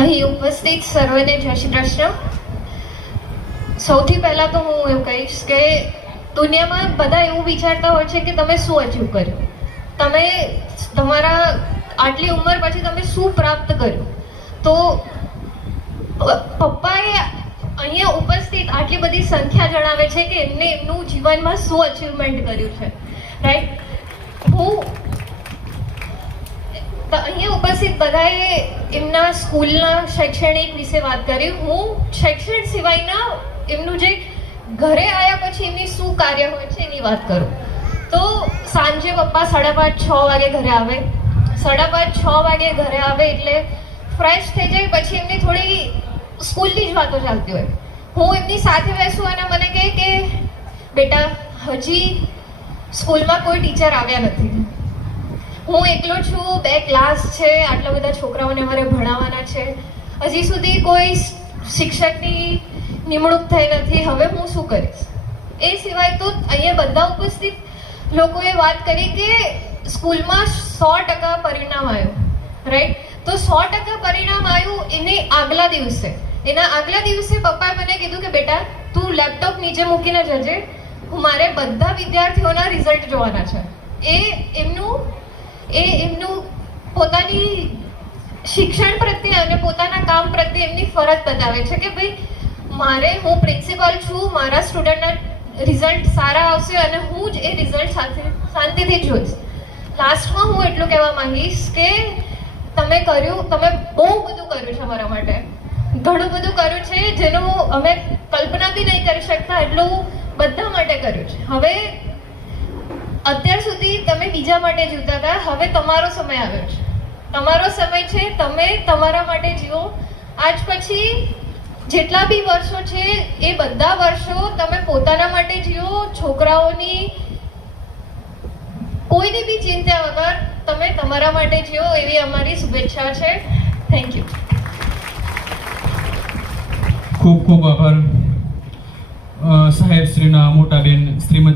અહીં ઉપસ્થિત સર્વને જય શ્રી કૃષ્ણ. સૌથી પહેલા તો હું એવું કહીશ કે દુનિયામાં બધા એવું વિચારતા હોય છે કે તમે શું અચીવ કર્યું, તમે તમારા આટલી ઉંમર પછી તમે શું પ્રાપ્ત કર્યું. તો પપ્પાએ અહીંયા ઉપસ્થિત આટલી બધી સંખ્યા જણાવે છે કે એમને એમનું જીવનમાં શું અચીવમેન્ટ કર્યું છે, રાઈટ. હું અહીંયા ઉપસ્થિત બધાએ એમના સ્કૂલના શૈક્ષણિક વિશે વાત કરી. હું શૈક્ષણિક સિવાયના એમનું જે ઘરે આવ્યા પછી એમની શું કાર્ય હોય છે એની વાત કરું. તો સાંજે પપ્પા 5:30-6 વાગે ઘરે આવે. 5:30-6 વાગે ઘરે આવે એટલે ફ્રેશ થઈ જાય. પછી એમની થોડી સ્કૂલની જ વાતો ચાલતી હોય. હું એમની સાથે બેસું અને મને કહે કે બેટા હજી સ્કૂલમાં કોઈ ટીચર આવ્યા નથી, હું એકલો છું, 2 ક્લાસ છે, આટલા બધા છોકરાઓને અમારે ભણાવવાના છે, હજી સુધી કોઈ શિક્ષકની નિમણૂક થઈ નથી, હવે હું શું કરીશ. એ સિવાય તો અહીંયા બધા ઉપસ્થિત લોકોએ વાત કરી કે સ્કૂલમાં 100% પરિણામ આવ્યું, રાઈટ. તો 100% પરિણામ આવ્યું એના આગલા દિવસે પપ્પાએ મને કીધું કે બેટા તું લેપટોપ નીચે મૂકીને જજે, મારે બધા વિદ્યાર્થીઓના રિઝલ્ટ જોવાના છે. એ એમનું પોતાની શિક્ષણ પ્રત્યે અને પોતાના કામ પ્રત્યે એમની ફરજ બતાવે છે કે ભાઈ હું પ્રિન્સિપલ છું, મારા સ્ટુડન્ટના રિઝલ્ટ સારા આવશે અને હું જ એ રિઝલ્ટ સાથે શાંતિથી જોઈશ. લાસ્ટમાં હું એટલું કહેવા માંગીશ કે તમે બહુ બધું કર્યું છે અમારા માટે, ઘણું બધું કર્યું છે જેનું અમે કલ્પના બી નહીં કરી શકતા, એટલું બધા માટે કર્યું છે. હવે અત્યાર સુધી તમે બીજા માટે જીવતા હતા, હવે તમારો સમય આવ્યો છે, તમારો સમય છે, તમે તમારા માટે જીવો. આજ પછી જેટલા બી વર્ષો છે એ બધા વર્ષો તમે પોતાના માટે જીવો, છોકરાઓની કોઈની બી ચિંતા વગર તમે તમારા માટે જીવો, એવી અમારી શુભેચ્છા છે. Thank you. ખૂબ ખૂબ આભાર સાહેબ શ્રીના મોટા બેન શ્રીમતી